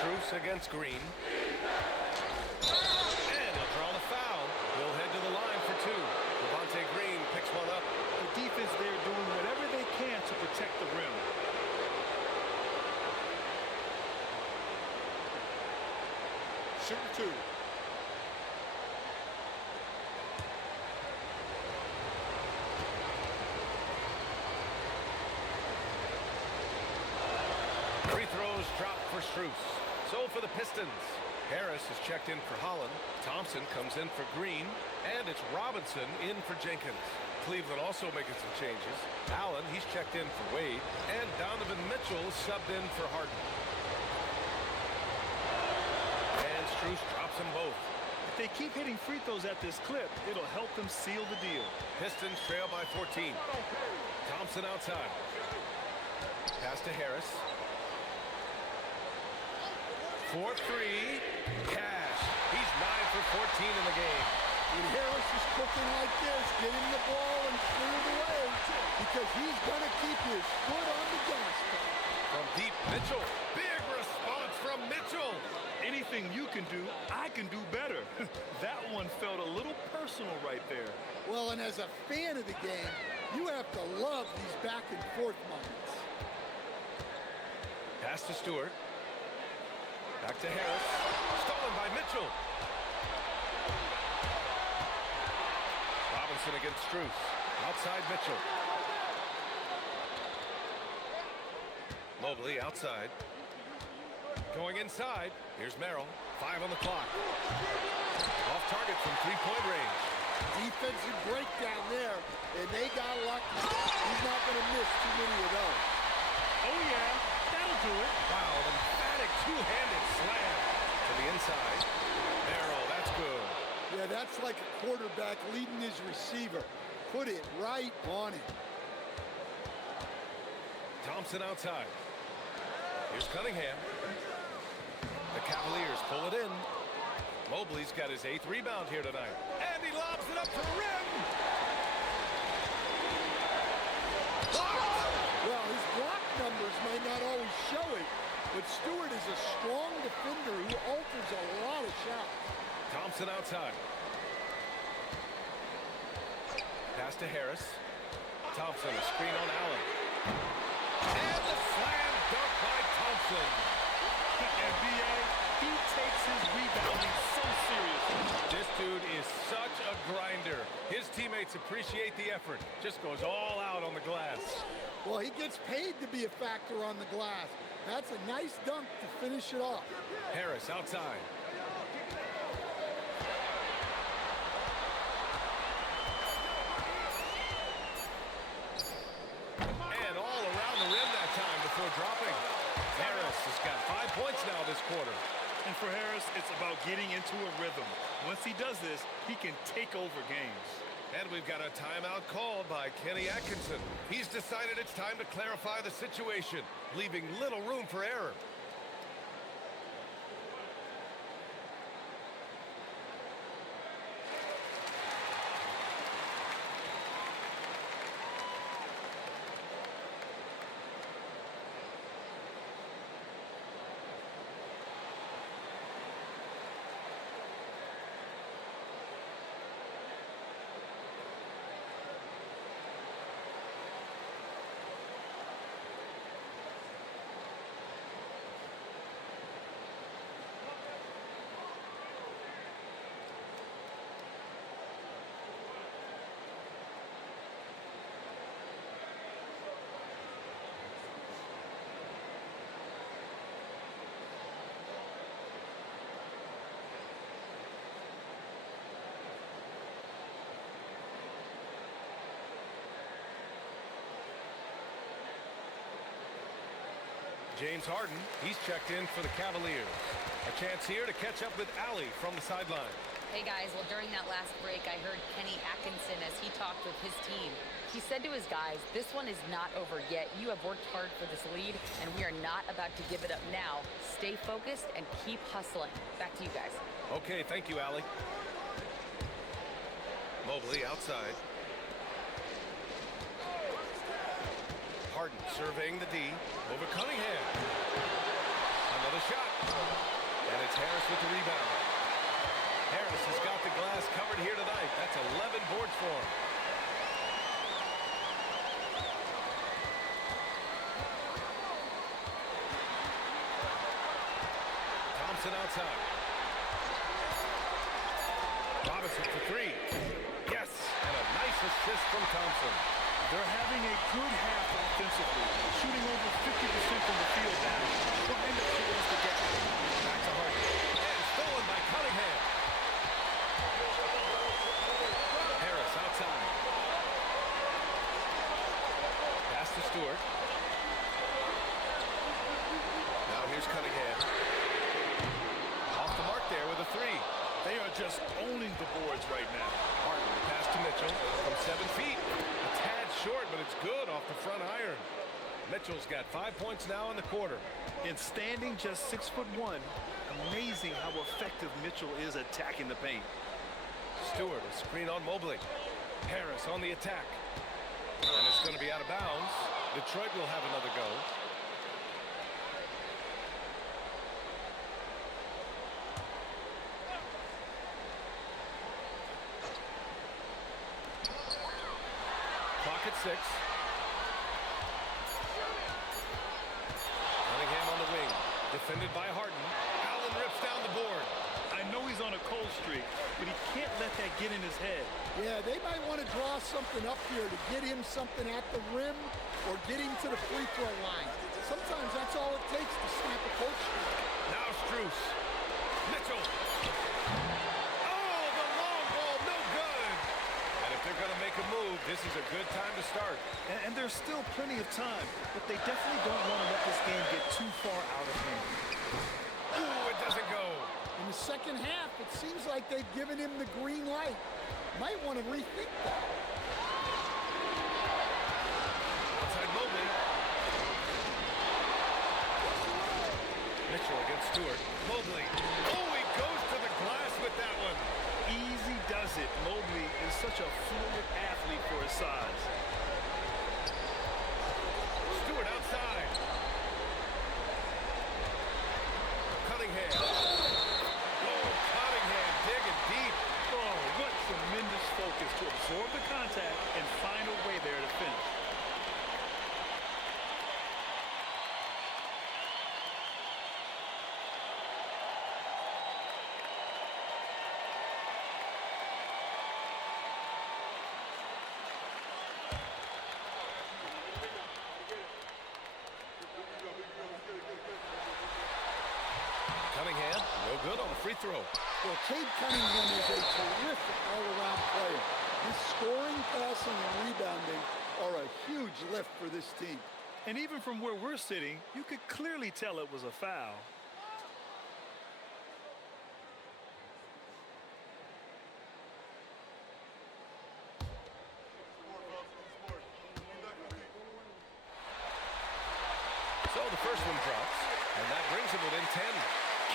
Strus against Green. And he'll draw the foul. He'll head to the line for two. Devontae Green picks one up. The defense there doing whatever they can to protect the rim. Shooting two. Free throws dropped for Strus. So for the Pistons, Harris is checked in for Holland. Thompson comes in for Green. And it's Robinson in for Jenkins. Cleveland also making some changes. Allen, he's checked in for Wade. And Donovan Mitchell subbed in for Harden. And Strus drops them both. If they keep hitting free throws at this clip, it'll help them seal the deal. Pistons trail by 14. Thompson outside. Pass to Harris. 4-3. Cash. He's 9 for 14 in the game. When Harris is cooking like this, get him the ball and clear the way because he's going to keep his foot on the gas pedal. From deep, Mitchell. Big response from Mitchell. Anything you can do, I can do better. That one felt a little personal right there. Well, and as a fan of the game, you have to love these back and forth moments. Pass to Stewart. Back to Harris. Stolen by Mitchell. Robinson against Strus. Outside Mitchell. Mobley outside. Going inside. Here's Merrill. 5 on the clock. Off target from three-point range. Defensive breakdown there, and they got lucky. He's not going to miss too many of those. Oh, yeah. That'll do it. Wow, an emphatic two-handed slam to the inside. Merrill, that's good. Yeah, that's like a quarterback leading his receiver. Put it right on him. Thompson outside. Here's Cunningham. The Cavaliers pull it in. Mobley's got his 8th rebound here tonight. And he lobs it up to the rim. Well, his block numbers may not always show it, but Stewart is a strong defender who alters a lot of shots. Thompson outside. Pass to Harris. Thompson, a screen on Allen. And the slam dunk by Thompson. And B.A., he takes his rebounding so seriously. This dude is such a grinder. His teammates appreciate the effort. Just goes all out on the glass. Well, he gets paid to be a factor on the glass. That's a nice dunk to finish it off. Harris outside. And all around the rim that time before dropping. Harris has got 5 points now this quarter. And for Harris, it's about getting into a rhythm. Once he does this, he can take over games. And we've got a timeout called by Kenny Atkinson. He's decided it's time to clarify the situation, leaving little room for error. James Harden, he's checked in for the Cavaliers. A chance here to catch up with Allie from the sideline. Hey guys, well during that last break I heard Kenny Atkinson as he talked with his team. He said to his guys, this one is not over yet. You have worked hard for this lead and we are not about to give it up now. Stay focused and keep hustling. Back to you guys. Okay, thank you, Allie. Mobley outside. Harden surveying the D over Cunningham. Another shot. And it's Harris with the rebound. Harris has got the glass covered here tonight. That's 11 boards for him. Thompson outside. Robinson for three. Yes, and a nice assist from Thompson. They're having a good half offensively, shooting over 50% from the field now, trying to close the gap. Back to Harden. And stolen by Cunningham. Harris outside. Pass to Stewart. Now here's Cunningham. Off the mark there with a three. They are just owning the boards right now. Harden, pass to Mitchell from 7 feet. A tad short, but it's good off the front iron. Mitchell's got 5 points now in the quarter. And standing just 6'1", amazing how effective Mitchell is attacking the paint. Stewart, a screen on Mobley. Harris on the attack. And it's going to be out of bounds. Detroit will have another go. Clock at 6. Cunningham on the wing. Defended by Harden. Allen rips down the board. I know he's on a cold streak, but he can't let that get in his head. Yeah, they might want to draw something up here to get him something at the rim or get him to the free throw line. Sometimes that's all it takes to snap a cold streak. Now Strus. Mitchell. Oh, the long ball, no good. And if they're going to make a move, this is a good time to start. And there's still plenty of time, but they definitely don't want to let this game get too far out of hand. Ooh, it doesn't go. In the second half, it seems like they've given him the green light. Might want to rethink that. Outside Mobley. Mitchell against Stewart. Mobley. Oh, he goes to the glass with that one. Easy does it. Mobley is such a fluid athlete for his size. Stewart outside. Cunningham. Oh, Cunningham digging deep. Oh, what tremendous focus to absorb the contact and find a way there to finish. Cunningham, no good on the free throw. Well, Cade Cunningham is a terrific all-around player. His scoring, passing, and rebounding are a huge lift for this team. And even from where we're sitting, you could clearly tell it was a foul. the first one drops, and that brings him within 10.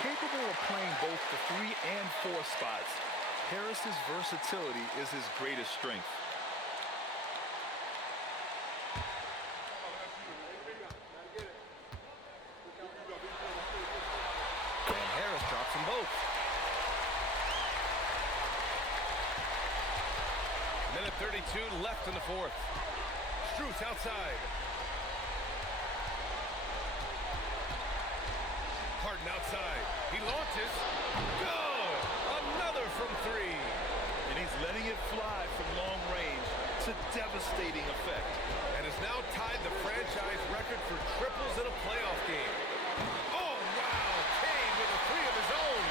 Capable of playing both the 3 and 4 spots, Harris's versatility is his greatest strength. And Harris drops them both. Minute 32 left in the fourth. Struth outside. Harden outside. He launches. Good! Another from 3. And he's letting it fly from long range to devastating effect. And has now tied the franchise record for triples in a playoff game. Oh, wow! Cade with a 3 of his own.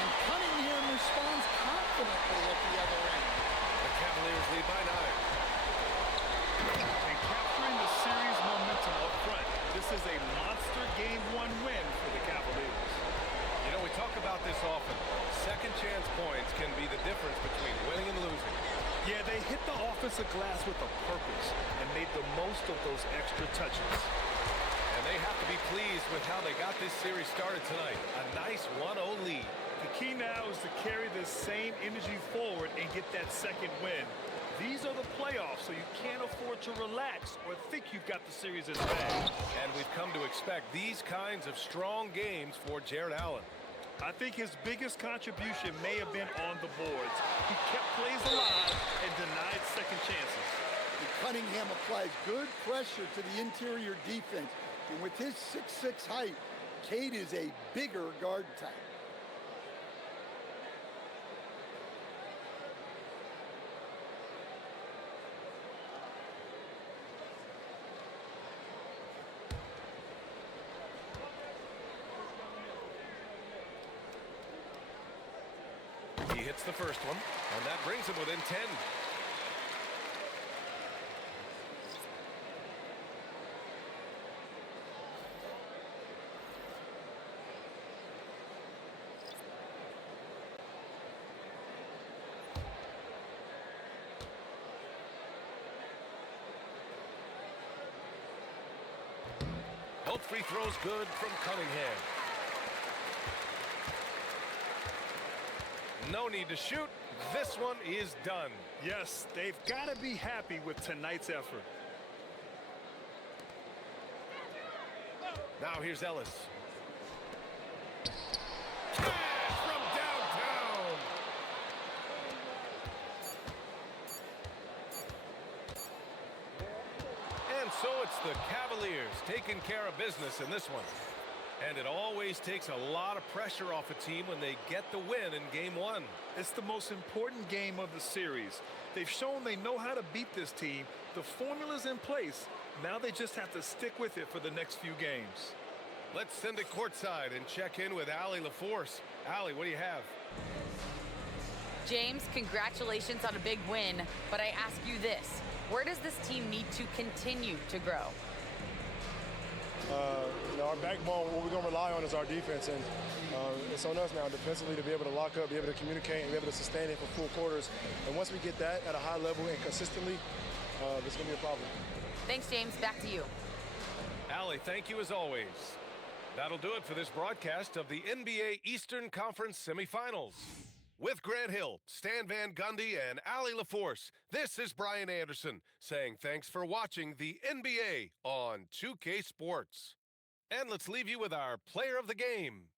And Cunningham responds confidently at the other end. The Cavaliers lead by 9. And capturing the series momentum up front. This is a monster Game 1 win for the Cavaliers. You know, we talk about this often. Second chance points can be the difference between winning and losing. Yeah, they hit the offensive glass with a purpose and made the most of those extra touches. And they have to be pleased with how they got this series started tonight. A nice 1-0 lead. The key now is to carry this same energy forward and get that second win. These are the playoffs, so you can't afford to relax or think you've got the series in the bag. And we've come to expect these kinds of strong games for Jared Allen. I think his biggest contribution may have been on the boards. He kept plays alive and denied second chances. And Cunningham applies good pressure to the interior defense. And with his 6'6" height, Cade is a bigger guard type. He hits the first one, and that brings him within 10. Both free throws good from Cunningham. No need to shoot. This one is done. Yes, they've got to be happy with tonight's effort. Now here's Ellis. Cash from downtown. And so it's the Cavaliers taking care of business in this one. And it always takes a lot of pressure off a team when they get the win in Game 1. It's the most important game of the series. They've shown they know how to beat this team. The formula's in place. Now they just have to stick with it for the next few games. Let's send it courtside and check in with Allie LaForce. Allie, what do you have? James, congratulations on a big win, but I ask you this. Where does this team need to continue to grow? Our backbone, what we're going to rely on is our defense, and it's on us now defensively to be able to lock up, be able to communicate, and be able to sustain it for full quarters. And once we get that at a high level and consistently, there's going to be a problem. Thanks, James. Back to you. Allie, thank you as always. That'll do it for this broadcast of the NBA Eastern Conference semifinals. With Grant Hill, Stan Van Gundy, and Allie LaForce, this is Brian Anderson saying thanks for watching the NBA on 2K Sports. And let's leave you with our player of the game.